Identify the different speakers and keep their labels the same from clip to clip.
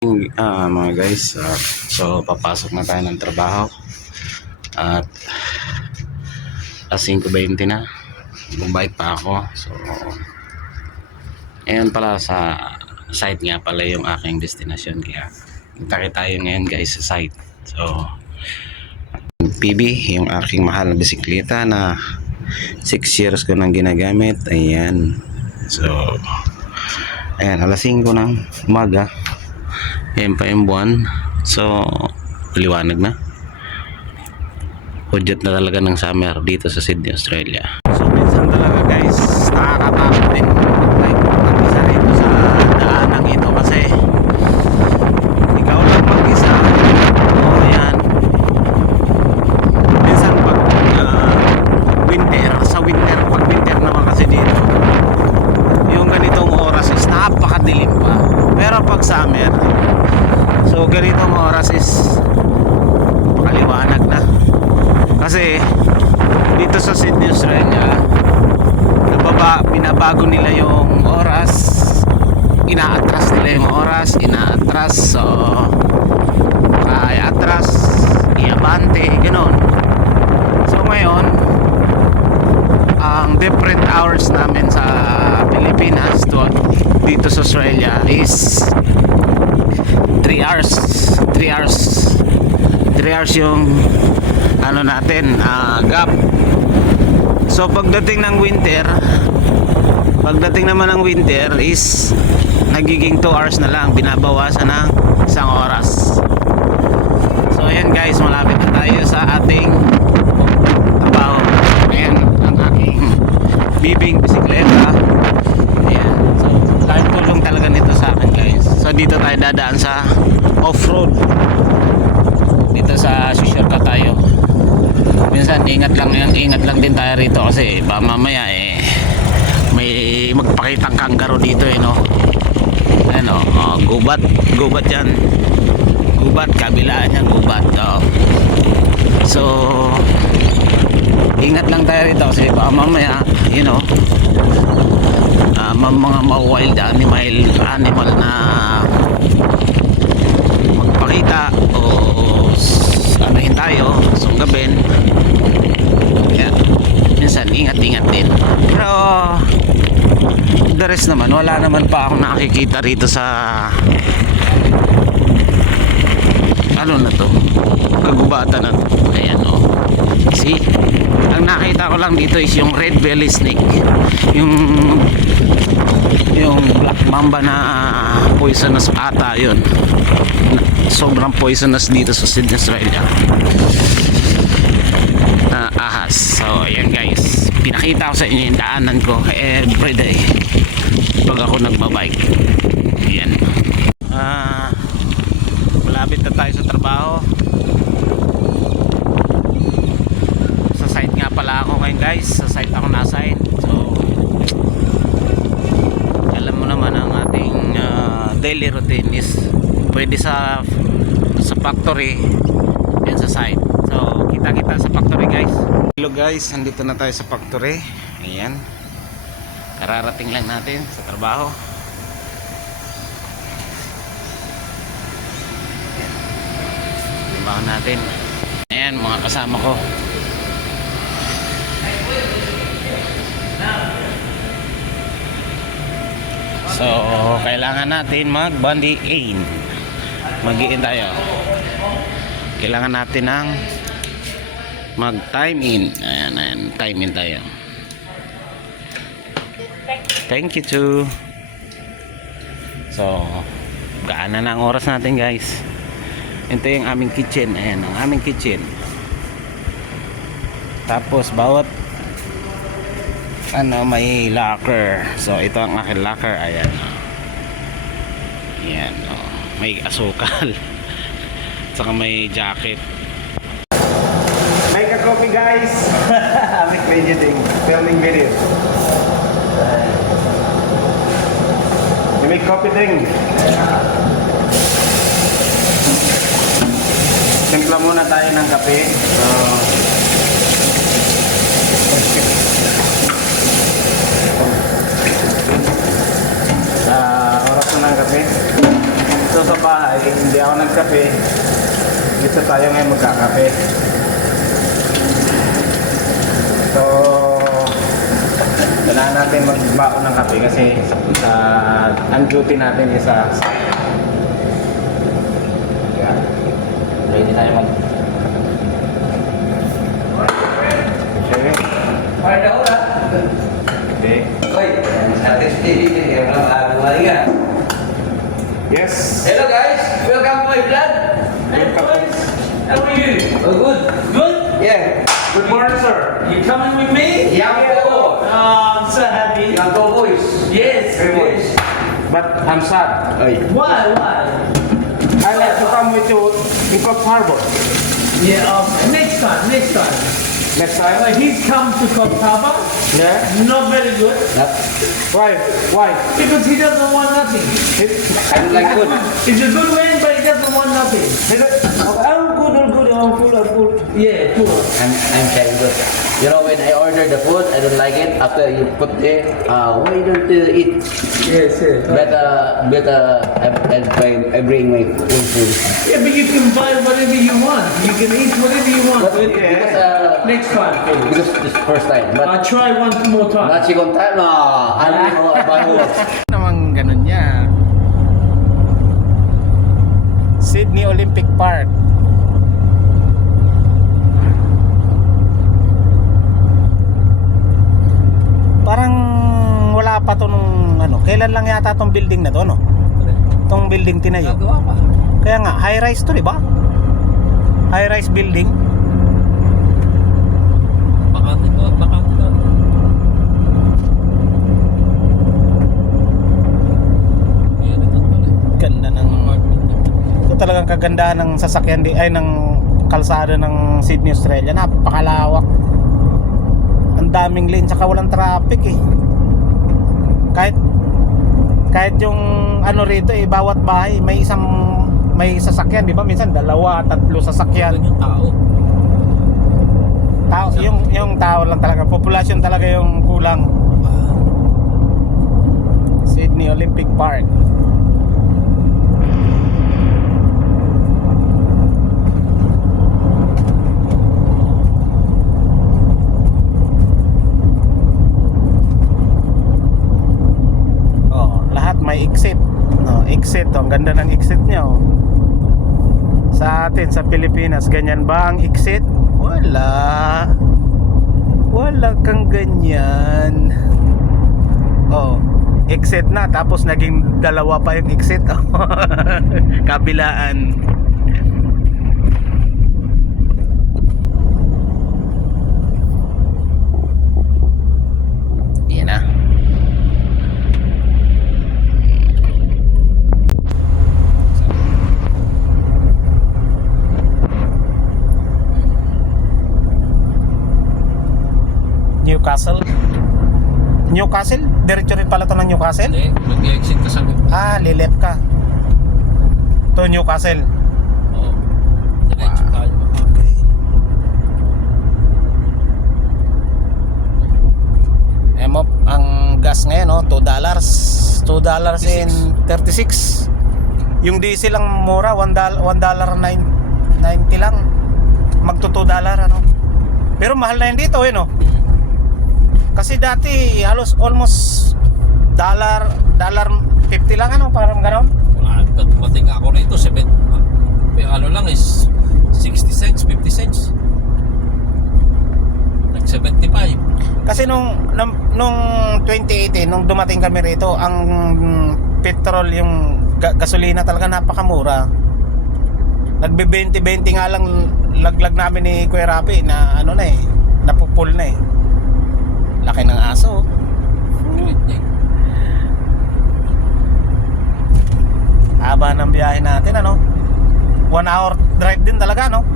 Speaker 1: Ah, mga guys, ah, so papasok na tayo ng trabaho. At alas 5.20 na. Bumbayad pa ako. So ayan pala sa site nga pala yung aking destination kaya kita tayo ngayon guys sa site. So PB yung aking mahal na bisikleta na 6 years ko nang ginagamit. Ayan. So ayan alas 5 ng umaga Ayan pa yung buwan. So, liwanag na. Hudyat na talaga ng summer dito sa Sydney, Australia. So, minsan talaga guys, nakakatakot din. Like, mag-isa rito sa daanang ito kasi ikaw lang mag-isa. Oo, yan. Minsan pag ah, winter, sa winter, pag winter naman kasi dito, yung ganitong oras is napakadilim pa. Pero pag summer, so ganitong oras is pakaliwanag na. Kasi dito sa Sydney, Australia, nababa, binabago nila yung oras. Inaatras nila yung oras, inaatras. So, ay atras, iabante, ganun. So ngayon, ang different hours namin sa Pilipinas to dito sa Australia is 3 hours 3 hours 3 hours yung ano natin ah, gap so pagdating ng winter pagdating naman ng winter is nagiging 2 hours na lang binabawasan ng isang oras. So ayan guys malapit na tayo sa ating trabaho. Ayan ang aking bibing bisikleta. Ayan so kahit tulong talaga nito sa akin guys. So dito tayo dadaan sa off-road. Dito sa Shusharka tayo. Minsan ingat lang yan. Ingat lang din tayo rito kasi baka mamaya eh magpakitang kanggaro dito eh no? Ano oh, gubat. Gubat yan. Gubat. Kabilaan yan gubat oh. so ingat lang tayo rito kasi baka mamaya you know uh, mga mga wild animal animal na magpakita o anuhin tayo sunggabin yan minsan ingat ingat din pero the rest naman wala naman pa akong nakikita rito sa ano na to? Kagubatan na to. Ayan o see? Ang nakita ko lang dito is yung red belly snake. Yung yung black mamba na poisonous ata yun. Sobrang poisonous dito sa Sydney, Australia. Na ahas. So ayan guys. Pinakita ko sa inyo yung daanan ko everyday pag ako nagbabike. Ayan ah malapit na tayo sa trabaho. Sa site nga pala ako ngayon guys. Sa site ako na-assign so alam mo naman ang ating ah, daily routine is pwede sa sa factory and sa site. So kita kita sa factory guys. Hello guys. Andito na tayo sa factory. Ayan kararating lang natin sa trabaho. Trabaho natin. Ayan mga kasama ko. So kailangan natin mag bandi in mag tayo. Kailangan natin ng mag time in. Ayan, ayan time in tayo thank you too. So gaana na ang oras natin guys. Ito yung aming kitchen. Ayan ang aming kitchen. Tapos bawat ano may locker. So ito ang aking locker. Ayan ayan oh. may asukal. Saka may jacket.
Speaker 2: Make a coffee, guys. I'm editing, filming video. You make coffee thing. Timpla muna tayo ng kape. So, sa oras na ng kape. dito sa bahay, hindi ako nagkape. Dito tayo ngayon magkakape. So, kailangan natin magbaon ng kape kasi sa, sa ang duty natin is sa yeah. Ready tayo mag Okay.
Speaker 3: Pada orang.
Speaker 2: Okay.
Speaker 3: Oi, satu sini yang belum lagi kan.
Speaker 2: Yes.
Speaker 3: Hello guys, welcome to my vlog. Hey boys, how are you? Oh good. Good? Yeah.
Speaker 2: Good morning, sir.
Speaker 3: You coming with me?
Speaker 2: Yeah.
Speaker 3: Oh, I'm so happy. Young boys. Yes.
Speaker 2: Very much.
Speaker 3: yes.
Speaker 2: But I'm sad.
Speaker 3: Why? Why?
Speaker 2: I like to come with you in Cobb Harbor.
Speaker 4: Yeah, um, next time, next time.
Speaker 2: Next time.
Speaker 4: Uh, he's come to Contaba,
Speaker 2: Yeah.
Speaker 4: not very good, Yeah.
Speaker 2: Why? Why?
Speaker 4: because he doesn't want nothing.
Speaker 3: I don't like food.
Speaker 4: He's a good man, but he doesn't want nothing.
Speaker 2: I'm good, I'm good, I'm full, I'm full.
Speaker 4: Yeah, cool.
Speaker 3: I'm I'm very good. You know when I order the food, I don't like it. After you put there, uh, why don't you eat?
Speaker 4: Yes, yes.
Speaker 3: Better, better. I, I, bring- I bring my own food.
Speaker 4: Yeah, but you can buy whatever you want. You can eat whatever you want.
Speaker 3: But because uh,
Speaker 4: Next time.
Speaker 3: because this first time, but
Speaker 4: I'll try one more time.
Speaker 3: not second time. Ah, I don't know about
Speaker 1: namang ganun niya. Sydney Olympic Park. Parang wala pa to nung ano, kailan lang yata tong building na to, no? Tong building tinayo. Kaya nga, high rise to, di ba? High rise building.
Speaker 4: Bakante po, bakante po.
Speaker 1: Ganda ng Ito talagang kagandahan ng sasakyan di ay ng kalsada ng Sydney, Australia. Napakalawak. Ang daming lane saka walang traffic eh. Kahit kahit yung ano rito eh bawat bahay may isang may sasakyan, di ba? Minsan dalawa, tatlo sasakyan.
Speaker 4: yung tao.
Speaker 1: Tao, yung yung tao lang talaga, populasyon talaga yung kulang. Sydney Olympic Park. Oh, lahat may exit. No, exit. Oh, ang ganda ng exit niya. Oh. Sa atin sa Pilipinas, ganyan ba ang exit? Wala. Wala kang ganyan. Oh, exit na tapos naging dalawa pa yung exit. Kabilaan. Yan na. Newcastle. Newcastle? Diretso rin pala to ng Newcastle?
Speaker 4: Hindi, mag-exit ka sa
Speaker 1: Ah, lilep ka. To Newcastle.
Speaker 4: Oo. Diretso tayo.
Speaker 1: Eh mo, ang gas ngayon, no, 2 dollars. 2 dollars in 36. Yung diesel ang mura, 1 dollar, 1 dollar 90 lang. Magto 2 dollar, ano. Pero mahal na yun dito, eh, no? Kasi dati, halos almost dollar, dollar 50 lang, ano, parang.
Speaker 5: Wala, dumating ako rito, 7, ano lang is 60 cents, 50 cents. Nag 75.
Speaker 1: Kasi nung nung, nung 2018 nung dumating kami rito, ang petrol yung ga- gasolina talaga napakamura. Nagbe 20-20 nga lang laglag namin ni Kuya Rapi na ano na eh, napupul na eh. Aso. Haba ng biyahe natin ano. One hour drive din talaga no.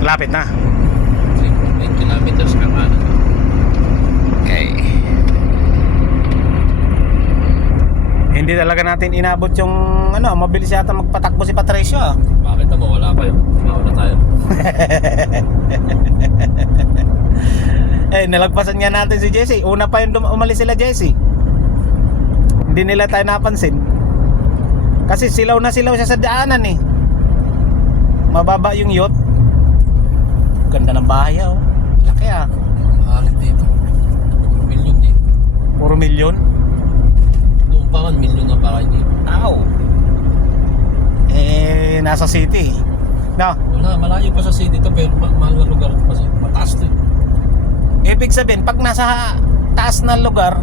Speaker 1: Lapit na.
Speaker 5: 8 kilometers ka kanan.
Speaker 1: Okay. Hindi talaga natin inabot yung ano, mabilis yata magpatakbo si Patricio. ah.
Speaker 5: Bakit na mo? Wala pa yun. Mauna tayo.
Speaker 1: Eh, nalagpasan nga natin si Jesse. Una pa yung umalis sila Jesse. Hindi nila tayo napansin. Kasi silaw na silaw siya sa daanan eh. Mababa yung yacht. Ganda ng bahay ah, oh. Laki ah.
Speaker 5: Alit dito. Milyon dito.
Speaker 1: Puro milyon.
Speaker 5: Noong pa man, milyon na pa kayo dito.
Speaker 1: Ow. Eh, nasa city. No,
Speaker 5: Wala, malayo pa sa city to pero ma- mahal na lugar to kasi mataas to. eh.
Speaker 1: ibig sabihin, pag nasa taas na lugar,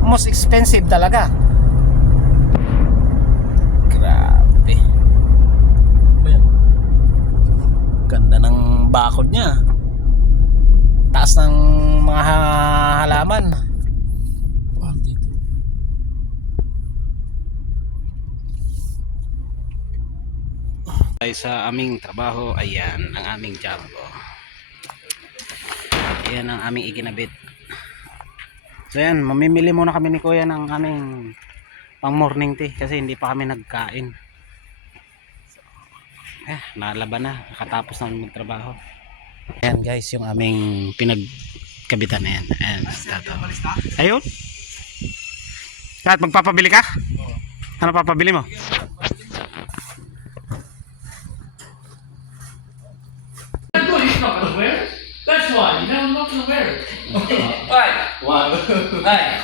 Speaker 1: most expensive talaga. Grabe.
Speaker 5: Ano yan?
Speaker 1: Ganda ng bakod niya. Taas ng mga ha- halaman.
Speaker 5: Mahal dito.
Speaker 1: Ay sa aming trabaho, ayan ang aming jumbo. Ayan ang aming ikinabit. So yan, mamimili muna kami ni Kuya ng aming pang morning tea kasi hindi pa kami nagkain. So, eh, nalaban na. Nakatapos na magtrabaho. Ayan guys, yung aming pinagkabitan na yan. Ayan, tato. Ayun. Kat, magpapabili ka? Ano papabili mo?
Speaker 4: That's what he's not gonna wear. That's why. You know, I'm
Speaker 3: Right.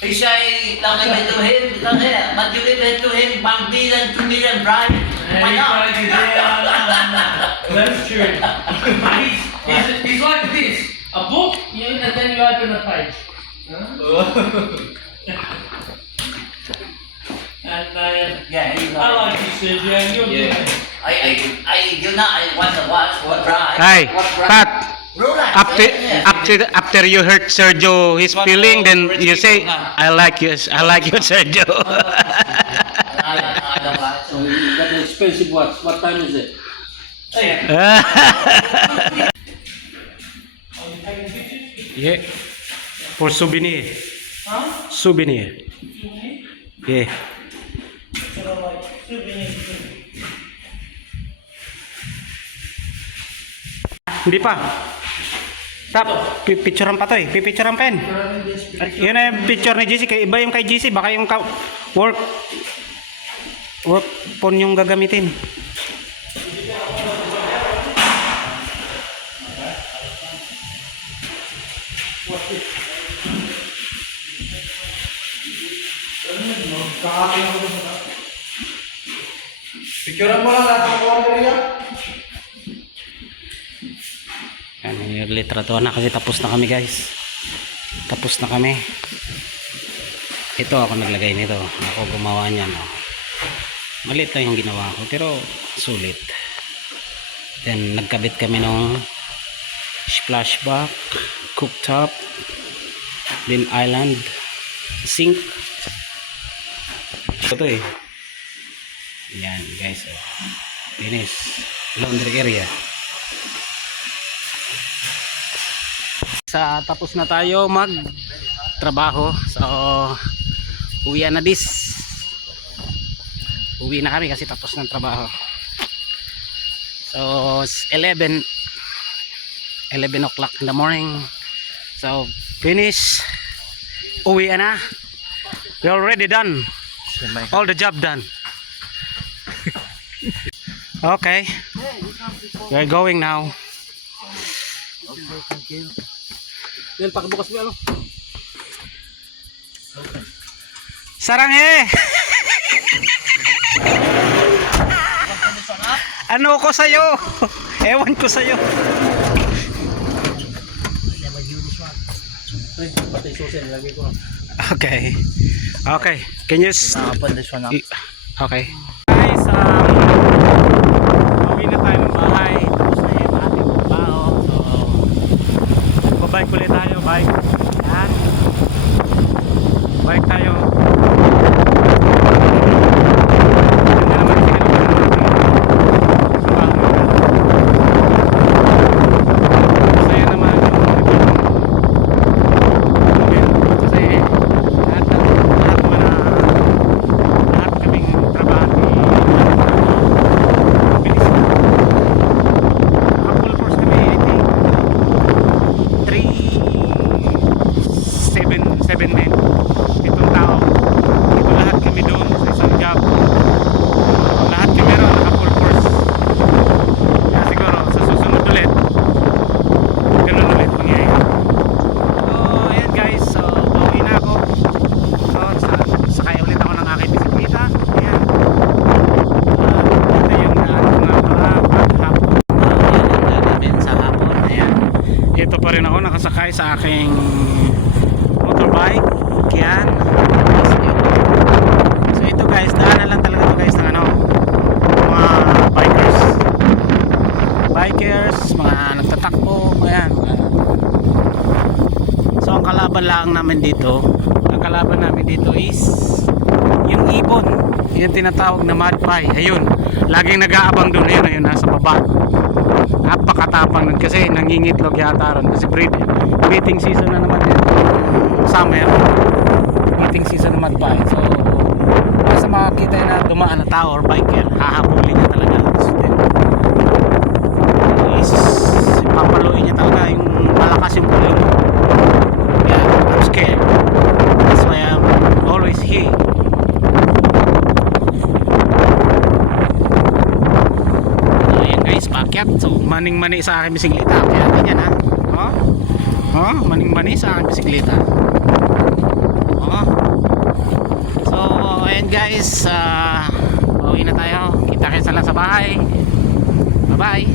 Speaker 3: He say, don't give it to him, hear. But you give to him, one million, two million, right? Why not?
Speaker 4: That's true. he's, he's, he's like this. A book, you, and then you open a page. and uh,
Speaker 3: Yeah, he's
Speaker 4: I like you, Sergio. You're
Speaker 3: Yeah.
Speaker 4: good.
Speaker 3: I, I, I, you know, I want to watch what right.
Speaker 1: Hey,
Speaker 3: what right.
Speaker 1: Pat,
Speaker 3: Rolex.
Speaker 1: after after after you hurt Sergio his feeling then you say I like you I like you Sergio
Speaker 3: I, I don't like.
Speaker 5: So you got an expensive watch. What time is it?
Speaker 1: yeah for souvenir huh? souvenir yeah hindi pa Tap, pi- picturean pa to eh. Pipicturean pa yan. Yun na picture ni JC. Kay, iba yung kay JC. Baka yung ka- work work phone yung gagamitin. Yan, yung litrato na kasi tapos na kami guys. Tapos na kami. Ito ako naglagay nito. Ako gumawa niyan. Oh. Maliit lang yung ginawa ko pero sulit. Then nagkabit kami ng splashback, cooktop, then island, sink. Ito eh. Yan guys. Oh. Linis. Laundry area. Sa tapos na tayo mag trabaho so uwi na this. Uwi na kami kasi tapos ng trabaho. So it's 11 11 o'clock in the morning. So finish. Uwi na. We already done. All the job done. Okay. We're going now
Speaker 5: Yan, pakibukas mo ano?
Speaker 1: Sarang eh! ano ko sa'yo? Ewan ko sa'yo.
Speaker 5: Ay, pati susi, nilagay ko.
Speaker 1: Okay. Okay. Can you... s-
Speaker 3: Open this one up.
Speaker 1: i- Okay. Guys, um, uwi na tayo ng bahay. Tapos na yung ating trabaho. So, babike ulit tayo. Bike. Yan. Bike tayo. Ganda naman yung sigalugan natin. Trabaho. Masaya naman yung kasi lahat ng lahat naman na lahat kaming trabaho sa aking motorbike. Yan. So ito guys, daanan lang talaga to guys ng ano, mga bikers. Bikers, mga nagtatakbo, ayan. So ang kalaban lang namin dito, ang kalaban namin dito is yung ibon, yung tinatawag na magpie. Ayun, laging nag-aabang doon, ayun, ayun, nasa baba. Napakatapang nun kasi nangingitlog yata ron kasi breed, breeding season na naman yun. Summer, breeding season na magpie. So, basta makakita na dumaan na tao or biker, hahabulin niya talaga. So, then, is papaluin niya talaga yung malakas yung puling mo. Yeah, I'm scared. That's why I'm always here. So, ayan guys, pakyat. So, maning-mani sa aking bisikleta. Kaya ganyan ha. Oh, oh maning-mani sa aking bisikleta. Oh. So, ayan guys. Uh, uwi na tayo. Kita sa lang sa bahay. Bye-bye.